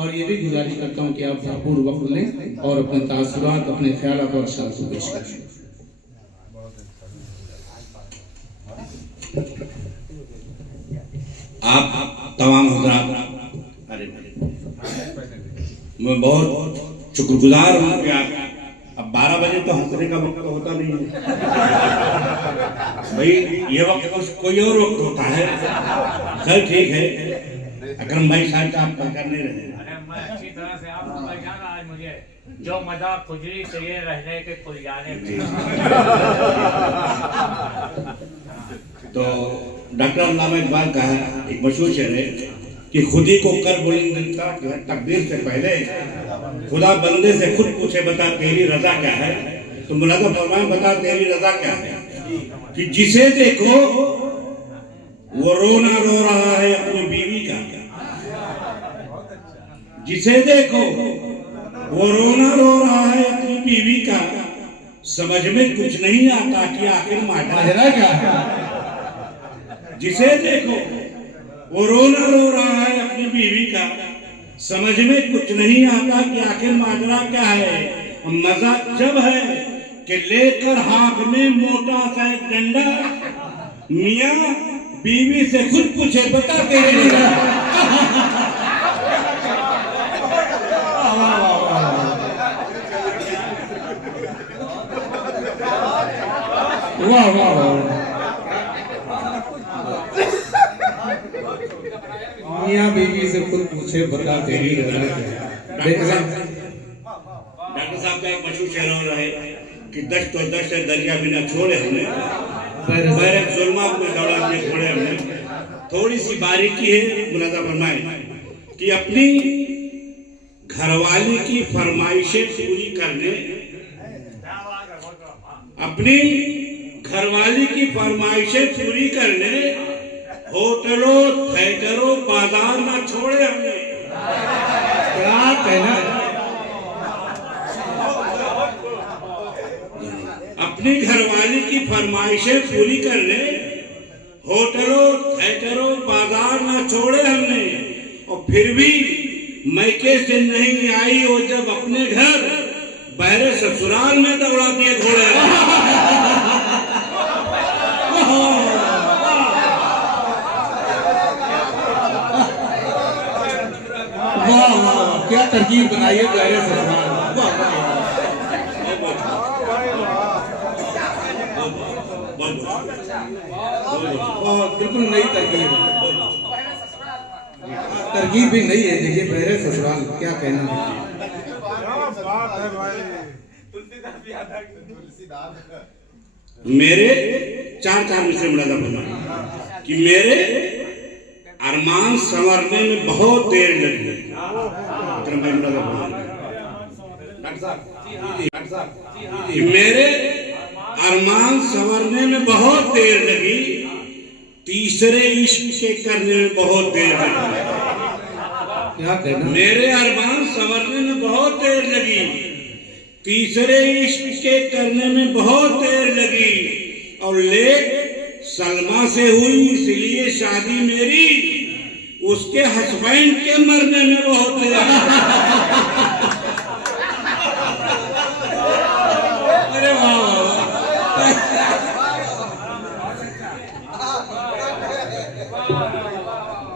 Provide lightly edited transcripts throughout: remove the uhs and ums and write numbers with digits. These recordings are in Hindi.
और ये भी गुजारिश करता हूँ कि आप भरपूर वक्त लें और अपने तासुरात, अपने ख्यालात और अशआर को पेश करें। आप तमाम हज़रात, मैं बहुत शुक्रगुजार हूँ कि आप, अब 12 बजे तो हंसने का वक्त होता नहीं है भाई, ये वक्त कोई और वक्त होता है। खैर ठीक है, अकरम भाई साहब का आप करने रहे। मैं अच्छी तरह से आप समझ जाना, आज मुझे जो मजा खुजली चाहिए रहने के खुल जाने में। तो डॉक्टर अल्लामा इकबाल का एक मशहूर शेर है कि खुदी को कर बुलंद तकदीर से पहले खुदा बंदे से खुद पूछे बता तेरी रजा क्या है। तो मुलाजा फरमाए बता तेरी रजा क्या है। कि जिसे देखो वो रोना रो रहा है अपनी बीवी का, जिसे देखो वो रोना रो रहा है अपनी बीवी का, समझ में कुछ नहीं आता कि आखिर माजरा क्या है। जिसे देखो वो रोना रो रहा है अपनी बीवी का, समझ में कुछ नहीं आता कि आखिर माजरा क्या है। मजा जब है कि लेकर हाथ में मोटा सा एक डंडा, मियां बीवी से खुद पूछे बता तेरी रजा। वाह वाह वाह, मियां बीवी से खुद पूछे बता तेरी रजा क्या है। डॉक्टर साहब का एक मशहूर शेर हो रहा है कि दश्त और दश्त दरिया बिना छोड़े हमने, बैरक जुल्मात में दौड़ा दिए छोड़े हमने। थोड़ी सी बारीकी है, मुलाजा फरमाए कि अपनी घरवाली की फरमाइशें पूरी करने, अपनी घरवाली की फरमाइशें पूरी करने होटलों थिएटरों बाजार ना छोड़े हमने। क्या कहना, अपनी घरवाली की फरमाइशें पूरी करने होटलों थिएटरों बाजार ना छोड़े हमने। और फिर भी मैके से नहीं आई वो जब अपने घर, बहरे ससुराल में दौड़ा दिए घोड़े। वाह वाह, क्या तरकीब बनाई है बहरे ससुराल। बिल्कुल नई तरकीब, तरकीब भी नई है। देखिए बहरे ससुराल, क्या कहना है। मेरे चार मिसरे मुलाजा फरमाए कि मेरे अरमान संवरने में बहुत देर लगी। अकरम भाई मुलाजा फरमाए कि मेरे अरमान संवरने में बहुत देर लगी, तीसरे इश्क के करने में बहुत देर लगी। क्या कहना, मेरे अरमान संवरने में बहुत देर लगी, तीसरे इश्क के करने में बहुत देर लगी। और लेक सलमा से हुई इसलिए शादी मेरी, उसके हस्बैंड के मरने में बहुत देर लगी। अरे वाह,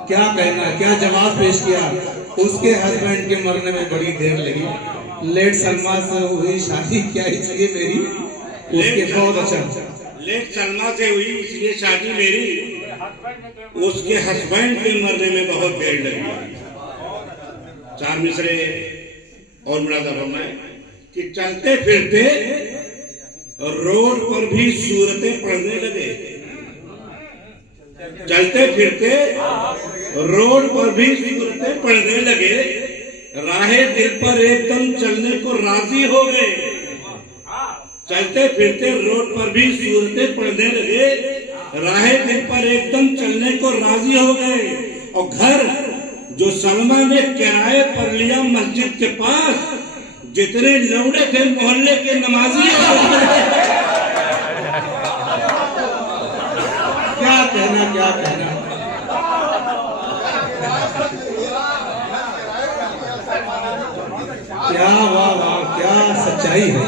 क्या कहना, क्या जवाब पेश किया। उसके हस्बैंड के मरने में बड़ी देर लगी, लेट सलमा से हुई शादी क्या इसलिए मेरी, उसके बहुत अच्छा, लेट सलमा से हुई इसलिए शादी मेरी, उसके हस्बैंड के मरने में बहुत देर लगी। चार मिसरे और मुलाजा फरमाए कि चलते फिरते रोड पर भी सूरतें पड़ने लगे। चलते फिरते रोड पर भी सूरतें पड़ने लगे, राहे दिल पर एकदम चलने को राजी हो गए। चलते फिरते रोड पर भी सूरतें पड़ने लगे, राहे दिल पर एकदम चलने को राजी हो गए। और घर जो सलमा ने किराए पर लिया मस्जिद के पास, जितने लौड़े थे मोहल्ले के नमाजी, क्या कहना, क्या कहना। क्या वाह वाह, क्या सच्चाई है।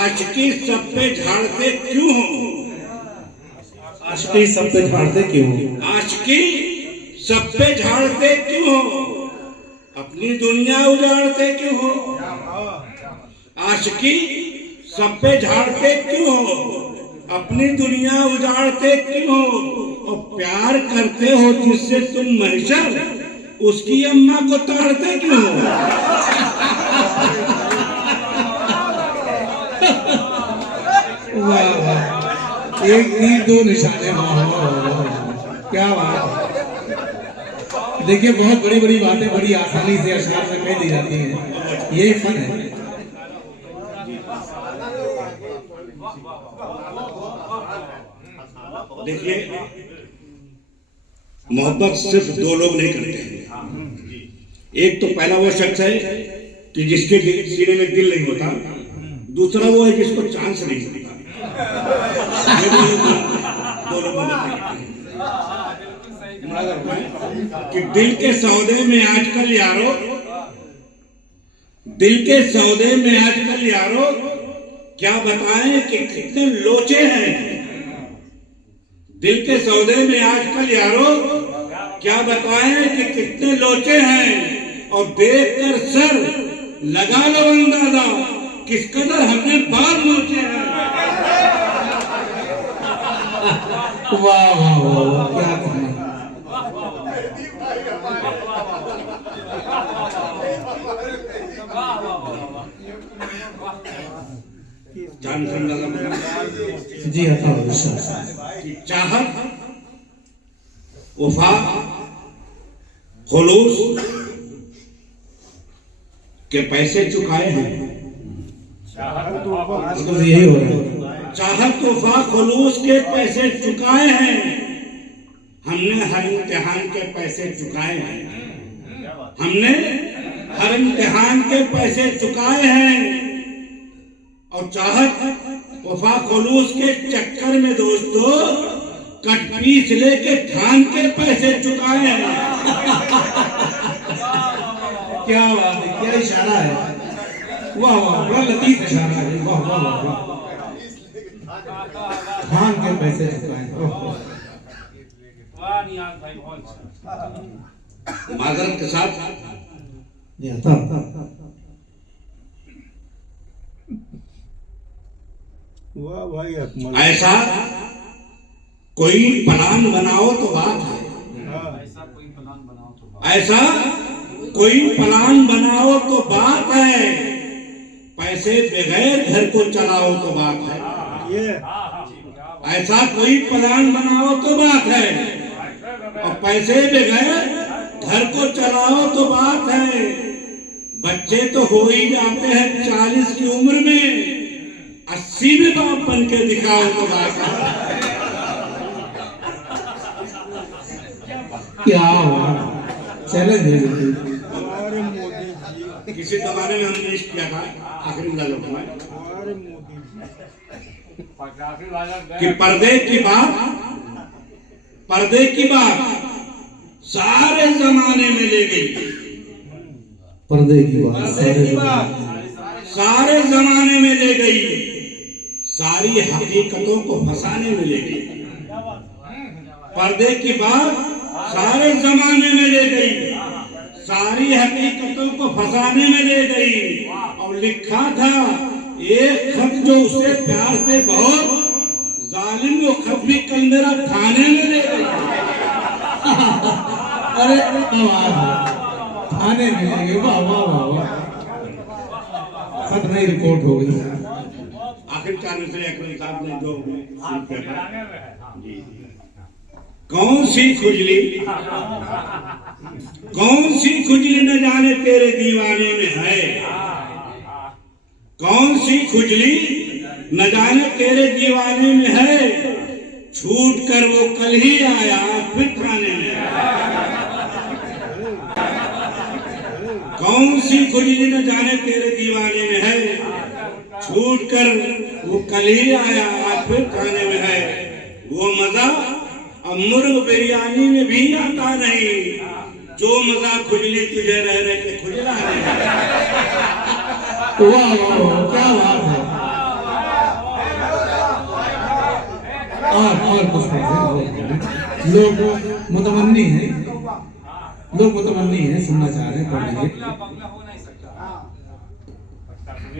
आशिकी सब पे झाड़ते क्यों हो? आशिकी सब पे झाड़ते क्यों हो? आशिकी सब पे झाड़ते क्यों हो? अपनी दुनिया उजाड़ते क्यों हो? आशिकी सब पे झाड़ते क्यों हो? अपनी दुनिया उजाड़ते क्यों हो? और प्यार करते हो जिससे तुम महशर, उसकी अम्मा को ताड़ते क्यों हो? वाह वाह, एक तीर दो निशाने। वाह वाह वाह, क्या बात। देखिए बहुत बड़ी बड़ी बातें बड़ी आसानी से अशार में कह दी जाती हैं, यही फन है। देखिए, मोहब्बत सिर्फ दो लोग नहीं करते हैं। एक तो पहला वो शख्स है कि जिसके सीने में दिल नहीं होता, दूसरा वो है जिसको चांस नहीं मिलता। दो लोग कि दिल के सौदे में आजकल यारो, दिल के सौदे में आजकल यारो, क्या बताएं कि कितने लोचे हैं। दिल के सौदे में आजकल यारो, क्या बताएं कि कितने लोचे हैं। और देखकर सर लगा लो अंदाजा किस कदर हमने बाल नोचे हैं। वाह वाह वाह, क्या कहना। जी हाँ, चाहत, वफा, खुलूस के पैसे चुकाए हैं। तो यही हो रहा है। चाहत, वफा, खुलूस के पैसे चुकाए हैं। हमने हर इम्तिहान के पैसे चुकाए हैं। हमने हर इम्तिहान के पैसे चुकाए हैं। और चाहत, वफा, खुलूस के चक्कर में दोस्तों कट पीस लेके धान के पैसे चुकाए हैं। क्या बात है, क्या इशारा है। वाह वाह, बड़ा लतीफ इशारा है। वाह वाह वाह, धान के पैसे चुकाए। माजरत के साथ वाह भाई अकमल, ऐसा कोई प्लान बनाओ तो बात है। ऐसा कोई प्लान बनाओ तो बात है। पैसे बगैर घर को चलाओ तो बात है। ये ऐसा कोई प्लान बनाओ तो बात है। और पैसे बगैर घर को चलाओ तो बात है। बच्चे तो हो ही जाते हैं 40 की उम्र में, 80 में बाप बन के दिखाओ तो बात है। क्या हुआ, चैलेंज है। अरे मोदी जी, किसी जमाने में हमने इश्क किया था आखिरी लालों में अरे मोदी जी, कि पर्दे की बात सारे जमाने में ले गई। पर्दे की बात सारे जमाने में ले गई। सारी हकीकतों को फंसाने में ले गई। पर्दे की बात सारे जमाने में ले गई। सारी हकीकतों को फंसाने में ले गई। और लिखा था एक खत जो उसे प्यार से बहुत जालिम, वो खत भी कल मेरा थाने में ले गई। अरे थाने में ले गए। वाह वाह वाह वाह, खत नहीं रिपोर्ट हो गई। आखिरकार में अकरम साहब ने जो कौन सी खुजली न जाने तेरे दीवाने में है। कौन सी खुजली न जाने तेरे दीवाने में है। छूट कर वो कल ही आया फिर थाने में। कौन सी खुजली न जाने तेरे दीवाने में है। छूट कर वो कल ही आया फिर थाने में है। वो मजा अब मुर्ग बिरयानी में भी आता नहीं, जो मजा खुजली तुझे रह रहे के खुजला नहीं। वाह वाह वाह, क्या बात है। और कुछ बोलिए। लोग मुतमन्नी है, लोग मुतमन्नी है, सुनना चाह रहे हैं, पढ़ लीजिए।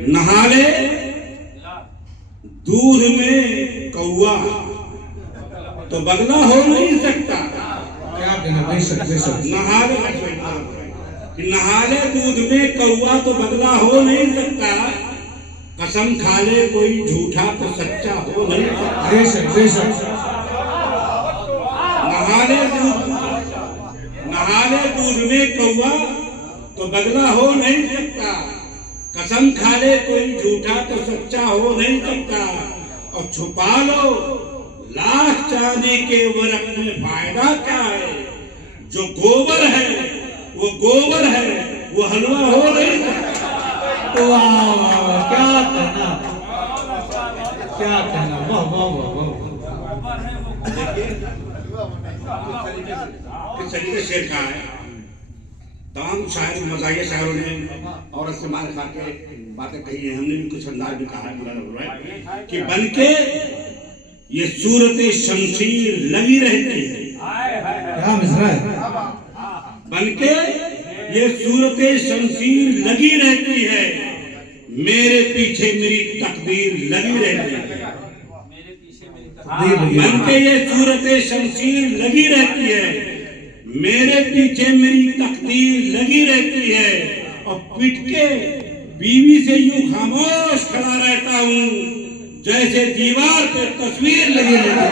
नहा ले दूध में कौआ तो बगला हो नहीं सकता। क्या कहना, बेशक बेशक। नहा ले दूध में कौआ तो बगला हो नहीं सकता, कसम खा ले कोई झूठा तो सच्चा हो नहीं सकता। बेशक बेशक। नहा ले दूध में कौआ तो बगला हो नहीं सकता, कसम खा ले कोई झूठा तो सच्चा हो नहीं सकता। और छुपा लो लाख चांदी के वर्क में फायदा क्या है, जो गोबर है वो गोबर है, वो हलवा हो नहीं सकता। वाह वाह, क्या कहना, क्या कहना, वाह वाह वाह वाह। किस तरीके शेर कहा है, तमाम शायर मजाहिया शायरों ने औरत से मार खा के बातें कही है, हमने भी कुछ अंदाज में कहा है कि बनके ये सूरत शमशीर लगी रहती है। क्या मिसरा है। बनके ये सूरत शमशीर लगी रहती है, मेरे पीछे मेरी तकदीर लगी रहती है। बनके ये सूरत शमशीर लगी रहती है, मेरे पीछे मेरी तकदीर लगी रहती है। और पिट के बीवी से यूं खामोश खड़ा रहता हूँ, जैसे दीवार पे तस्वीर लगी रहती है।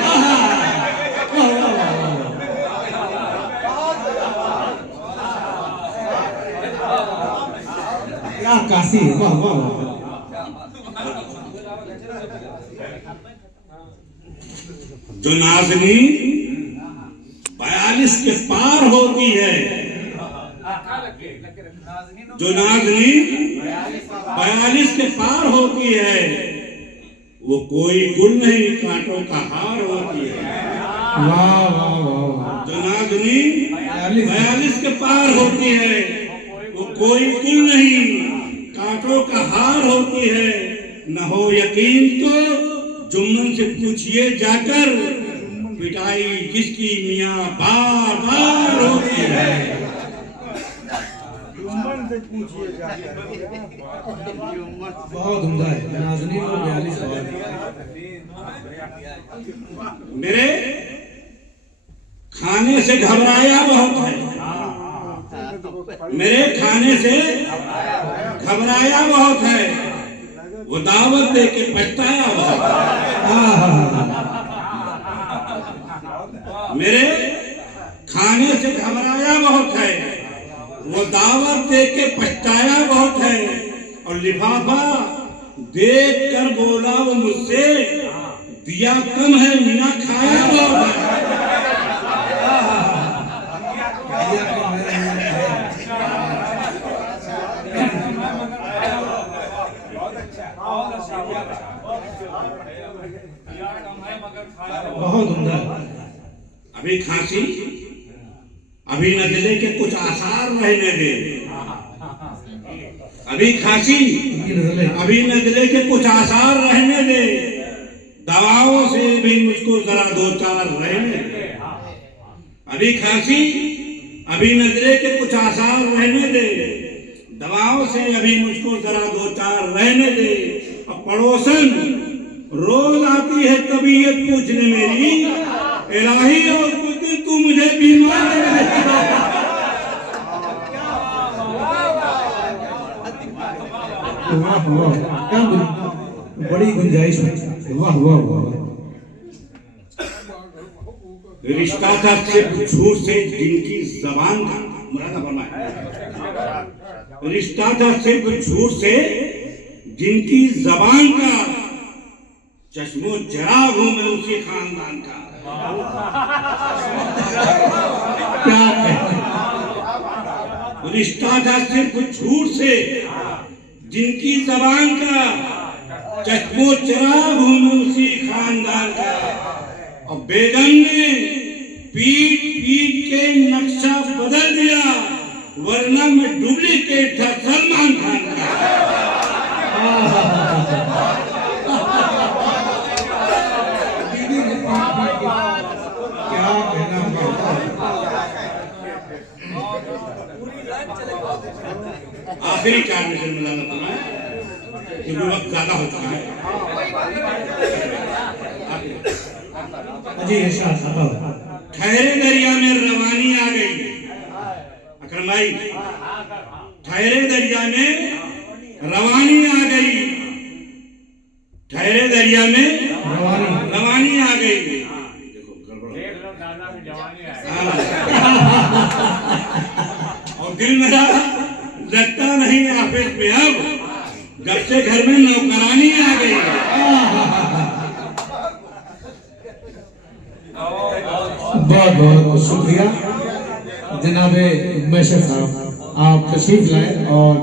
क्या काशी है, वाह वाह वाह। जो नाज़नी 42 के पार होती है, जो नाज़नी 42 के पार होती है, वो कोई गुल नहीं कांटों का हार होती है। वाह वाह वाह। जो नाज़नी 42 के पार होती है, वो कोई गुल नहीं कांटों का हार होती है। न हो यकीन तो जुम्मन से पूछिए जाकर, पिटाई जिसकी मियाँ बार बार होती है। बहुत उम्दा है, नाज़नीन और 42 सवाल। मेरे खाने से घबराया बहुत है, मेरे खाने से घबराया बहुत है, वो दावत दे के पछताया बहुत है। मेरे खाने से घबराया बहुत है, वो दावत दे के पछताया बहुत है। और लिफाफा देख कर बोला वो मुझसे, दिया कम है मियां खाया बहुत है। बहुत उम्दा। अभी खांसी, अभी नजले के कुछ आसार रहने दे। अभी खांसी, अभी नजले के कुछ आसार रहने दे, दवाओं से भी मुझको जरा दो चार रहने दे। अभी खांसी, अभी नजले के कुछ आसार रहने दे, दवाओं से अभी मुझको जरा दो चार रहने दे। और पड़ोसन रोज आती है तबीयत पूछने मेरी, इलाही और कुछ तू मुझे बीमार वाह वाह, क्या बड़ी गुंजाइश है, वाह वाह वाह। रिश्ता था सिर्फ झूठ से जिनकी जबान का, मुरादा फरमाए, रिश्ता था सिर्फ झूठ से जिनकी जबान का, चश्मो जराब हूं मैं उसी खानदान का। क्या कहते, रिश्ता था सिर्फ झूठ से जिनकी जबान का, चश्मो चराग हूं मैं उसी खानदान का। और बेगम ने पीट पीट के नक्शा बदल दिया, वरना मैं डुप्लीकेट था सलमान खान का। क्या कहना आखिरी कार में मिलाना पड़ा क्योंकि वक्त ज्यादा हो चुका है। जी इरशाद बताओ। ठहरे दरिया में रवानी आ गई। अकरम भाई, ठहरे दरिया में रवानी आ गई, ठहरे दरिया में रवानी आ गई। देखो गड़बड़ देख लो दादा की जवानी है। और दिल मेरा लगता नहीं ऑफिस में, अब जब से घर में नौकरानी आ गई। बहुत बहुत शुक्रिया जनाबे मैशर साहब, आप तशरीफ लाए और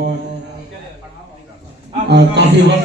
काफी वक्त